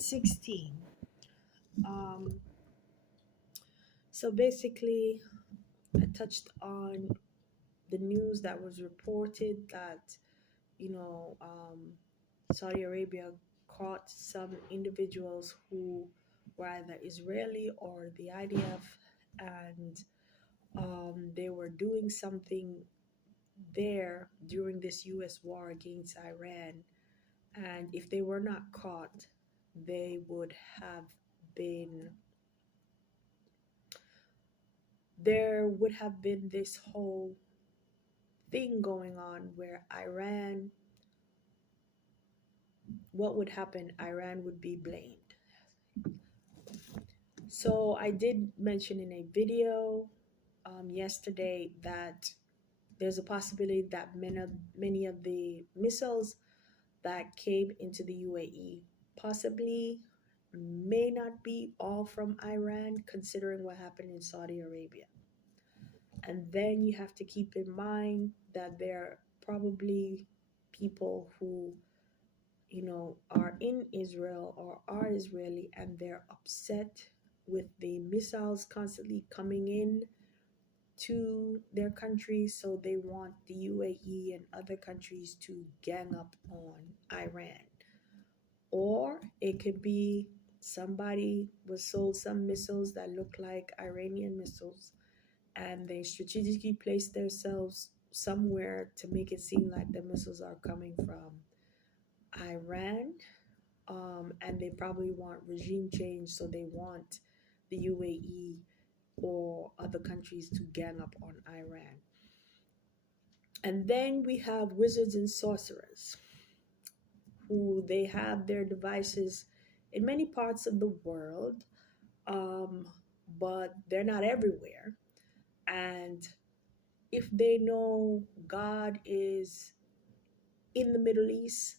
16. Um, so basically, I touched on the news that was reported that, you know, Saudi Arabia caught some individuals who were either Israeli or the IDF, and they were doing something there during this US war against Iran. And if they were not caught, they would have been there would have been this whole thing going on where what would happen? Iran would be blamed. So I did mention in a video yesterday that there's a possibility that many of the missiles that came into the UAE possibly may not be all from Iran, considering what happened in Saudi Arabia. And then you have to keep in mind that there are probably people who, are in Israel or are Israeli and they're upset with the missiles constantly coming in to their country. So they want the UAE and other countries to gang up on Iran. Or it could be somebody was sold some missiles that look like Iranian missiles and they strategically place themselves somewhere to make it seem like the missiles are coming from Iran. And they probably want regime change, so they want the UAE or other countries to gang up on Iran. And then we have wizards and sorcerers, who they have their devices in many parts of the world, um, but they're not everywhere. And if they know God is in the Middle East,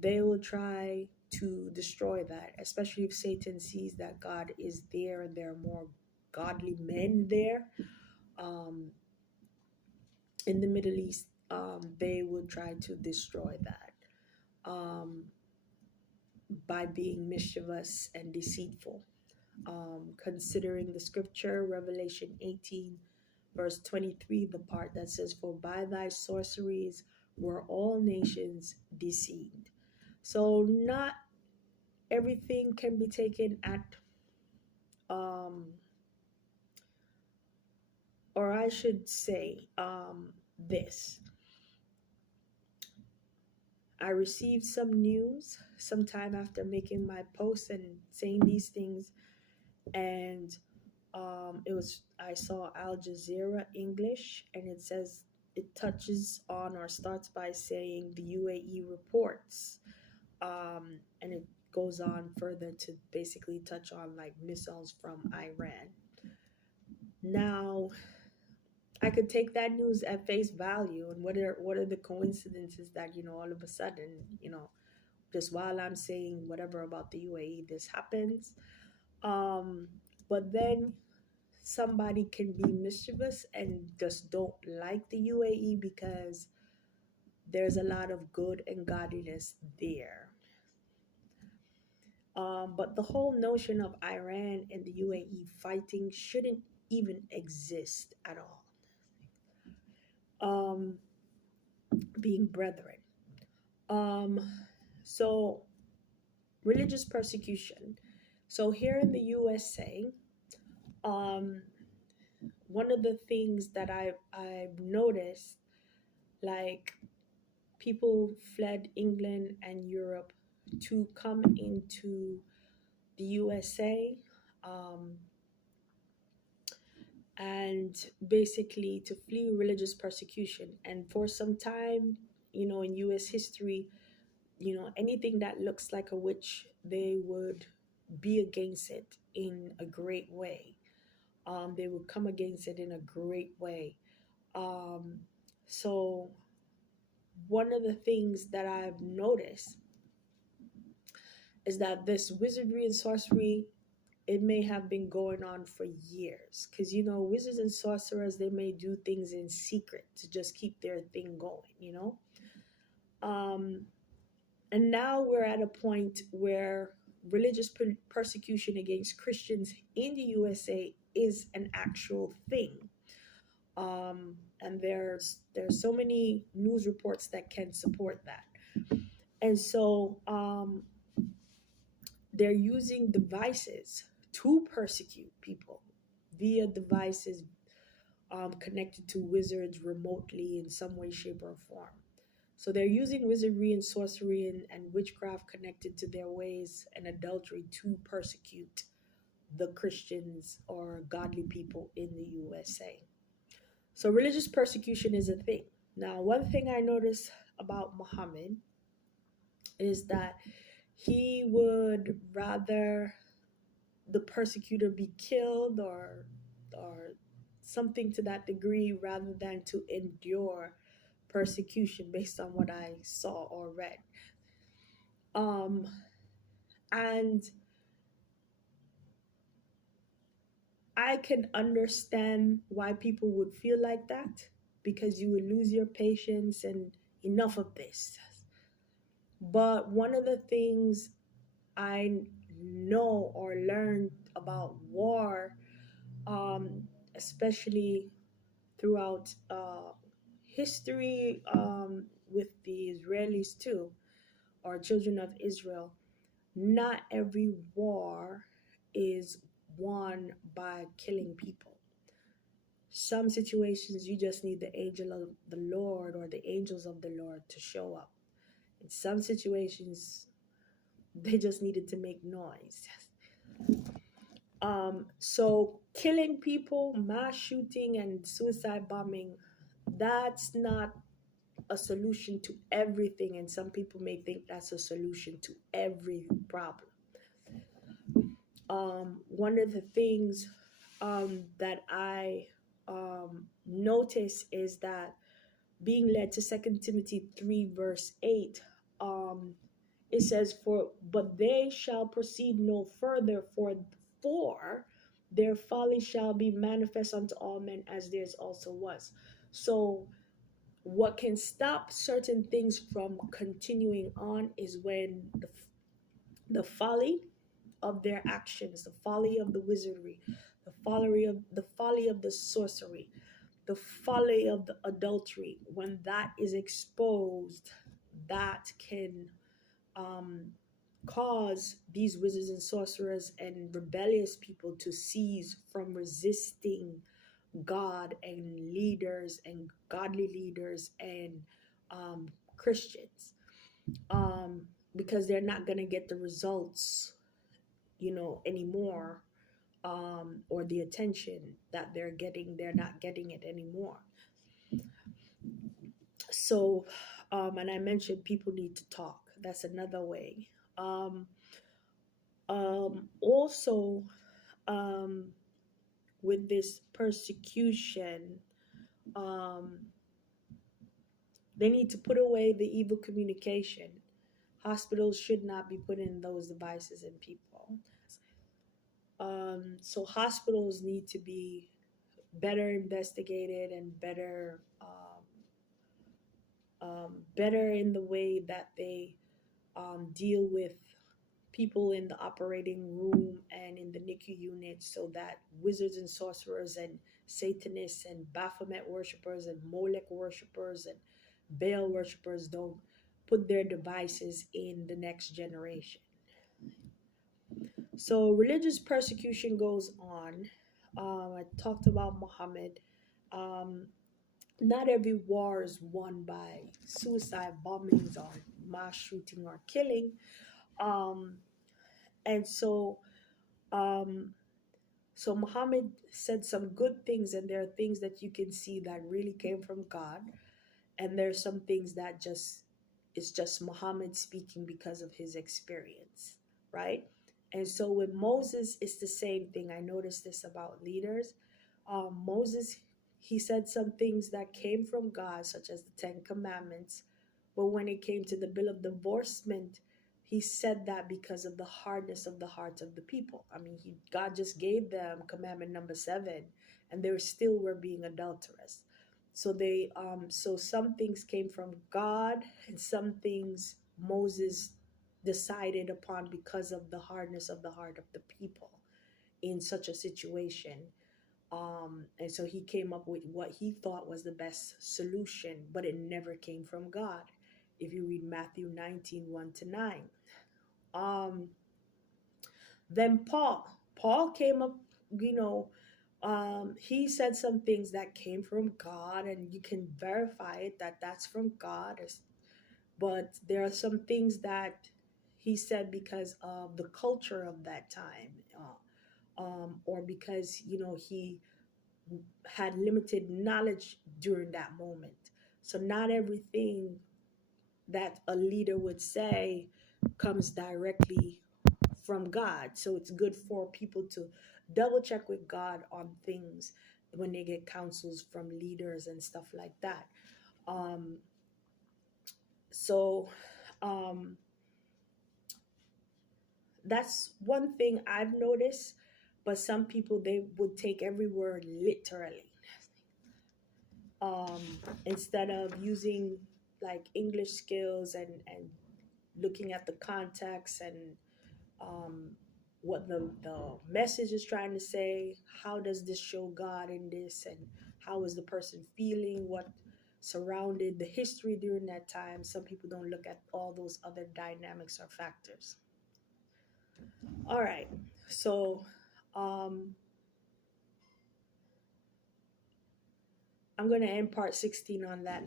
they will try to destroy that, especially if Satan sees that God is there and there are more godly men there um, in the Middle East. They will try to destroy that um, by being mischievous and deceitful. Considering the scripture, Revelation 18, verse 23, the part that says, "For by thy sorceries were all nations deceived." So, not everything can be taken at, um, or I should say, this. I received some news sometime after making my post and saying these things, and I saw Al Jazeera English, and it says it touches on or starts by saying the UAE reports, and it goes on further to basically touch on like missiles from Iran. Now, I could take that news at face value, and what are the coincidences that all of a sudden, just while I'm saying whatever about the UAE, this happens. Um, but then somebody can be mischievous and just don't like the UAE because there's a lot of good and godliness there. But the whole notion of Iran and the UAE fighting shouldn't even exist at all. Um, being brethren. Um, so religious persecution. So here in the USA, um, one of the things that I've noticed, like people fled England and Europe to come into the USA, um, and basically to flee religious persecution. And for some time, in US history, anything that looks like a witch, they would be against it in a great way. They would come against it in a great way. Um, so, one of the things that I've noticed is that this wizardry and sorcery, it may have been going on for years. Because, wizards and sorcerers, they may do things in secret to just keep their thing going. Um, and now we're at a point where religious persecution against Christians in the USA is an actual thing. And there's so many news reports that can support that. And so they're using devices to persecute people via devices connected to wizards remotely in some way, shape, or form. So they're using wizardry and sorcery and witchcraft connected to their ways and adultery to persecute the Christians or godly people in the USA. So religious persecution is a thing. Now, one thing I noticed about Muhammad is that he would rather the persecutor be killed or something to that degree rather than to endure persecution based on what I saw or read. Um, and I can understand why people would feel like that because you would lose your patience and enough of this. But one of the things I know or learned about war, especially throughout history with the Israelis too, or children of Israel, not every war is won by killing people. Some situations you just need the angel of the Lord or the angels of the Lord to show up. In some situations, they just needed to make noise. So killing people, mass shooting, and suicide bombing, that's not a solution to everything. And some people may think that's a solution to every problem. One of the things that I notice is that being led to Second Timothy 3, verse 8, um, it says, but they shall proceed no further, for their folly shall be manifest unto all men, as theirs also was. So what can stop certain things from continuing on is when the folly of their actions, the folly of the wizardry, the folly of the sorcery, the folly of the adultery, when that is exposed, that can um, cause these wizards and sorcerers and rebellious people to cease from resisting God and leaders and godly leaders and Christians, um, because they're not going to get the results, anymore, or the attention that they're getting. They're not getting it anymore. So, and I mentioned people need to talk. That's another way. Um, also, um, with this persecution, um, they need to put away the evil communication. Hospitals should not be putting those devices in people. So hospitals need to be better investigated and better in the way that they deal with people in the operating room and in the NICU unit, so that wizards and sorcerers and Satanists and Baphomet worshippers and Molech worshippers and Baal worshippers don't put their devices in the next generation. So religious persecution goes on. I talked about Muhammad. Um, Not every war is won by suicide bombings or mass shooting or killing. Um, and so, um, so Muhammad said some good things, and there are things that you can see that really came from God, and there's some things that just is just Muhammad speaking because of his experience, right? And so with Moses, it's the same thing. I noticed this about leaders. Moses, he said some things that came from God, such as the Ten Commandments, but when it came to the bill of divorcement, he said that because of the hardness of the hearts of the people. I mean, God just gave them commandment number 7, and they still were being adulterous. So some things came from God, and some things Moses decided upon because of the hardness of the heart of the people in such a situation. And so he came up with what he thought was the best solution, but it never came from God. If you read Matthew 19:1 to 9. Um, then Paul came up, you know, he said some things that came from God, and you can verify it that that's from God. But there are some things that he said because of the culture of that time, or because he had limited knowledge during that moment. So not everything that a leader would say comes directly from God. So it's good for people to double check with God on things when they get counsels from leaders and stuff like that. Um, so um, that's one thing I've noticed. But some people, they would take every word literally, um, instead of using like English skills and looking at the context and um, what the message is trying to say. How does this show God in this? And how is the person feeling? What surrounded the history during that time? Some people don't look at all those other dynamics or factors. All right. So um, I'm going to end part 16 on that